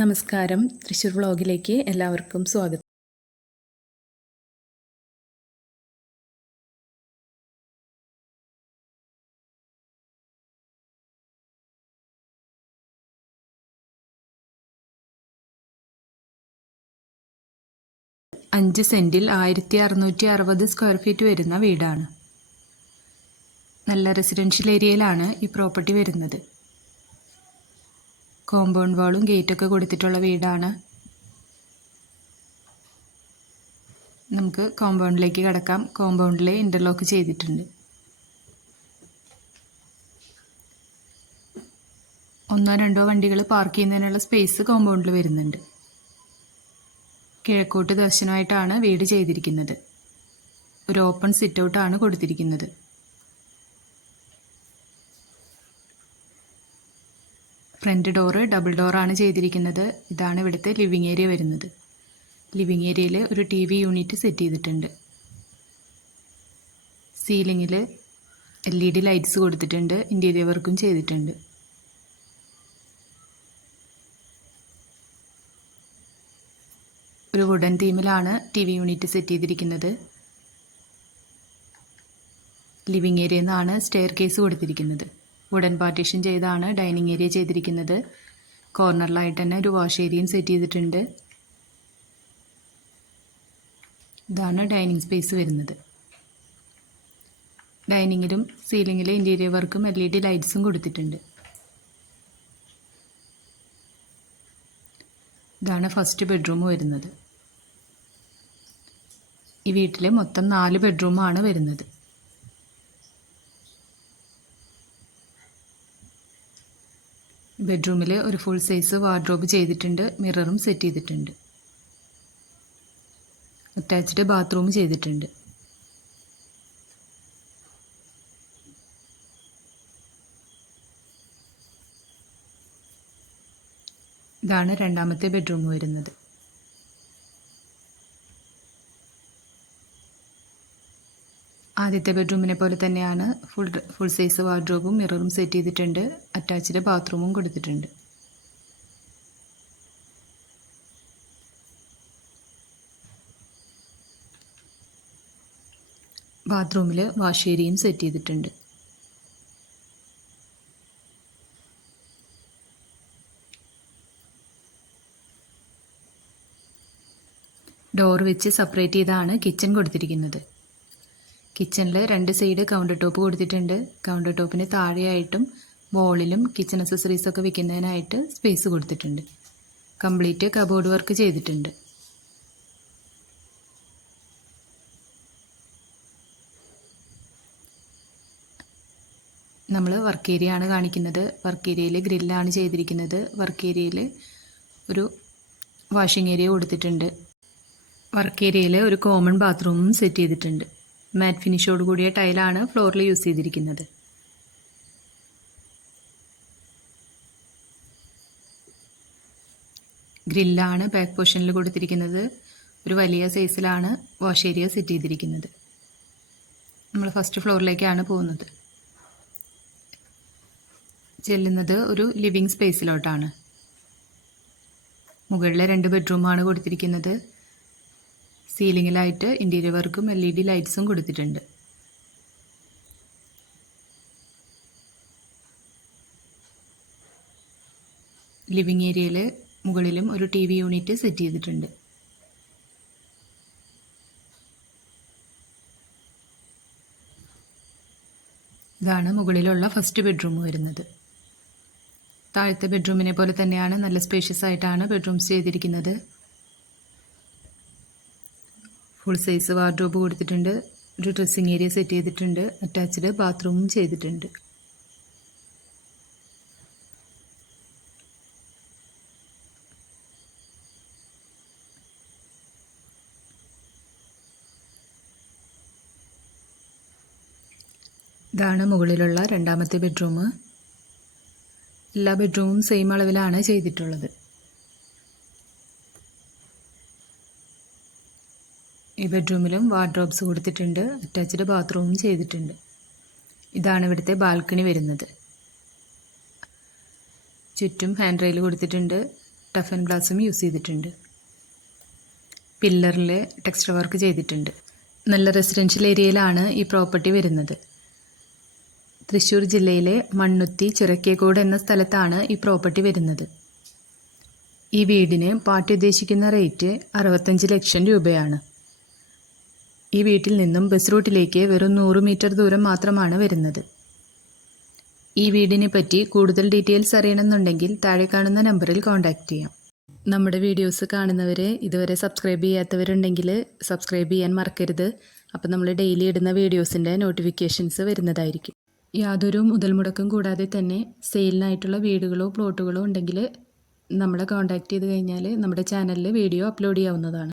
നമസ്കാരം, തൃശ്ശൂർ വ്ളോഗിലേക്ക് എല്ലാവർക്കും സ്വാഗതം. അഞ്ച് സെൻറ്റിൽ 1660 സ്ക്വയർ ഫീറ്റ് വരുന്ന വീടാണ്. നല്ല റെസിഡൻഷ്യൽ ഏരിയയിലാണ് ഈ പ്രോപ്പർട്ടി വരുന്നത്. കോമ്പൗണ്ട് വാളും ഗേറ്റൊക്കെ കൊടുത്തിട്ടുള്ള വീടാണ്. നമുക്ക് കോമ്പൗണ്ടിലേക്ക് കടക്കാം. കോമ്പൗണ്ടിൽ ഇൻ്റർലോക്ക് ചെയ്തിട്ടുണ്ട്. 1-2 വണ്ടികൾ പാർക്ക് ചെയ്യുന്നതിനുള്ള സ്പേസ് കോമ്പൗണ്ടിൽ വരുന്നുണ്ട്. കിഴക്കോട്ട് ദർശനമായിട്ടാണ് വീട് ചെയ്തിരിക്കുന്നത്. ഒരു ഓപ്പൺ സിറ്റ് ഔട്ടാണ് കൊടുത്തിരിക്കുന്നത്. ഫ്രണ്ട് ഡോറ് ഡബിൾ ഡോറാണ് ചെയ്തിരിക്കുന്നത്. ഇതാണ് ഇവിടുത്തെ ലിവിങ് ഏരിയ വരുന്നത്. ലിവിങ് ഏരിയയിൽ ഒരു TV യൂണിറ്റ് സെറ്റ് ചെയ്തിട്ടുണ്ട്. സീലിങ്ങിൽ LED ലൈറ്റ്സ് കൊടുത്തിട്ടുണ്ട്. ഇൻറ്റീരിയർ വർക്കും ചെയ്തിട്ടുണ്ട്. ഒരു വുഡൻ തീമിലാണ് TV യൂണിറ്റ് സെറ്റ് ചെയ്തിരിക്കുന്നത്. ലിവിങ് ഏരിയയിൽ നിന്നാണ് സ്റ്റെയർ കേസ് കൊടുത്തിരിക്കുന്നത്. വുഡൻ പാർട്ടീഷൻ ചെയ്താണ് ഡൈനിങ് ഏരിയ ചെയ്തിരിക്കുന്നത്. കോർണറിലായിട്ട് തന്നെ ഒരു വാഷ് ഏരിയയും സെറ്റ് ചെയ്തിട്ടുണ്ട്. ഇതാണ് ഡൈനിങ് സ്പേസ് വരുന്നത്. ഡൈനിങ്ങിലും സീലിങ്ങിലും ഇൻറ്റീരിയർ വർക്കും LED ലൈറ്റ്സും കൊടുത്തിട്ടുണ്ട്. ഇതാണ് ഫസ്റ്റ് ബെഡ്റൂം വരുന്നത്. ഈ വീട്ടിൽ മൊത്തം 4 ബെഡ്റൂമാണ് വരുന്നത്. ബെഡ്റൂമിൽ ഒരു ഫുൾ സൈസ് വാർഡ്രോബ് ചെയ്തിട്ടുണ്ട്. മിററും സെറ്റ് ചെയ്തിട്ടുണ്ട്. അറ്റാച്ച്ഡ് ബാത്റൂം ചെയ്തിട്ടുണ്ട്. ഇതാണ് രണ്ടാമത്തെ ബെഡ്റൂം വരുന്നത്. ആദ്യത്തെ ബെഡ്റൂമിനെ പോലെ തന്നെയാണ് ഫുൾ സൈസ് വാർഡ്രോബും മിററും സെറ്റ് ചെയ്തിട്ടുണ്ട്. അറ്റാച്ച്ഡ് ബാത്റൂമും കൊടുത്തിട്ടുണ്ട്. ബാത്റൂമിൽ വാഷ് ഏരിയയും സെറ്റ് ചെയ്തിട്ടുണ്ട്. ഡോർ വെച്ച് സെപ്പറേറ്റ് ചെയ്താണ് കിച്ചൺ കൊടുത്തിരിക്കുന്നത്. കിച്ചണിൽ 2 സൈഡ് കൗണ്ടർ ടോപ്പ് കൊടുത്തിട്ടുണ്ട്. കൗണ്ടർ ടോപ്പിന് താഴെയായിട്ടും വോളിലും കിച്ചൺ അക്സസറീസൊക്കെ വെക്കുന്നതിനായിട്ട് സ്പേസ് കൊടുത്തിട്ടുണ്ട്. കംപ്ലീറ്റ് കബോർഡ് വർക്ക് ചെയ്തിട്ടുണ്ട്. നമ്മൾ വർക്ക് ഏരിയ ആണ് കാണിക്കുന്നത്. വർക്ക് ഏരിയയിൽ ഗ്രില്ലാണ് ചെയ്തിരിക്കുന്നത്. വർക്ക് ഏരിയയിൽ ഒരു വാഷിംഗ് ഏരിയ കൊടുത്തിട്ടുണ്ട്. വർക്ക് ഏരിയയിൽ ഒരു കോമൺ ബാത്റൂമും സെറ്റ് ചെയ്തിട്ടുണ്ട്. മാറ്റ് ഫിനിഷോട് കൂടിയ ടൈലാണ് ഫ്ലോറിൽ യൂസ് ചെയ്തിരിക്കുന്നത്. ഗ്രില്ലാണ് ബാക്ക് പോർഷനിൽ കൊടുത്തിരിക്കുന്നത്. ഒരു വലിയ സൈസിലാണ് വാഷ് ഏരിയ സെറ്റ് ചെയ്തിരിക്കുന്നത്. നമ്മൾ ഫസ്റ്റ് ഫ്ലോറിലേക്കാണ് പോകുന്നത്. ചെല്ലുന്നത് ഒരു ലിവിങ് സ്പേസിലോട്ടാണ്. മുകളിലെ 2 ബെഡ്റൂമാണ് കൊടുത്തിരിക്കുന്നത്. സീലിങ്ങിലായിട്ട് ഇൻറ്റീരിയർ വർക്കും LED ലൈറ്റ്സും കൊടുത്തിട്ടുണ്ട്. ലിവിങ് ഏരിയയിൽ മുകളിലും ഒരു TV യൂണിറ്റ് സെറ്റ് ചെയ്തിട്ടുണ്ട്. ഇതാണ് മുകളിലുള്ള ഫസ്റ്റ് ബെഡ്റൂം വരുന്നത്. താഴത്തെ ബെഡ്റൂമിനെ പോലെ തന്നെയാണ്. നല്ല സ്പേഷ്യസ് ആയിട്ടാണ് ബെഡ്റൂംസ് ചെയ്തിരിക്കുന്നത്. ഫുൾ സൈസ് വാർഡ്രോബ് കൊടുത്തിട്ടുണ്ട്. ഒരു ഡ്രസ്സിങ് ഏരിയ സെറ്റ് ചെയ്തിട്ടുണ്ട്. അറ്റാച്ച്ഡ് ബാത്റൂമും ചെയ്തിട്ടുണ്ട്. ഇതാണ് മുകളിലുള്ള രണ്ടാമത്തെ ബെഡ്റൂം. എല്ലാ ബെഡ്റൂമും സെയിം അളവിലാണ് ചെയ്തിട്ടുള്ളത്. ഈ ബെഡ്റൂമിലും വാർഡ്രോബ്സ് കൊടുത്തിട്ടുണ്ട്. അറ്റാച്ച്ഡ് ബാത്റൂമും ചെയ്തിട്ടുണ്ട്. ഇതാണ് ഇവിടുത്തെ ബാൽക്കണി വരുന്നത്. ചുറ്റും ഹാൻഡ് റെയിൽ കൊടുത്തിട്ടുണ്ട്. ടഫ് ആൻഡ് ഗ്ലാസും യൂസ് ചെയ്തിട്ടുണ്ട്. പില്ലറിൽ ടെക്സ്ചർ വർക്ക് ചെയ്തിട്ടുണ്ട്. നല്ല റെസിഡൻഷ്യൽ ഏരിയയിലാണ് ഈ പ്രോപ്പർട്ടി വരുന്നത്. തൃശ്ശൂർ ജില്ലയിലെ മണ്ണുത്തി ചിറക്കേക്കോട് എന്ന സ്ഥലത്താണ് ഈ പ്രോപ്പർട്ടി വരുന്നത്. ഈ വീടിന് പാർട്ടി ഉദ്ദേശിക്കുന്ന റേറ്റ് 65 ലക്ഷം രൂപയാണ്. ഈ വീട്ടിൽ നിന്നും ബസ് റൂട്ടിലേക്ക് വെറും 100 മീറ്റർ ദൂരം മാത്രമാണ് വരുന്നത്. ഈ വീടിനെ പറ്റി കൂടുതൽ ഡീറ്റെയിൽസ് അറിയണമെന്നുണ്ടെങ്കിൽ താഴെ കാണുന്ന നമ്പറിൽ കോൺടാക്റ്റ് ചെയ്യാം. നമ്മുടെ വീഡിയോസ് കാണുന്നവരെ ഇതുവരെ സബ്സ്ക്രൈബ് ചെയ്യാത്തവരുണ്ടെങ്കിൽ സബ്സ്ക്രൈബ് ചെയ്യാൻ മറക്കരുത്. അപ്പോൾ നമ്മൾ ഡെയിലി ഇടുന്ന വീഡിയോസിൻ്റെ നോട്ടിഫിക്കേഷൻസ് വരുന്നതായിരിക്കും. യാതൊരു മുതൽ മുടക്കും കൂടാതെ തന്നെ സെയിലിനായിട്ടുള്ള വീടുകളോ പ്ലോട്ടുകളോ ഉണ്ടെങ്കിൽ നമ്മളെ കോൺടാക്റ്റ് ചെയ്ത് കഴിഞ്ഞാൽ നമ്മുടെ ചാനലിൽ വീഡിയോ അപ്ലോഡ് ചെയ്യാവുന്നതാണ്.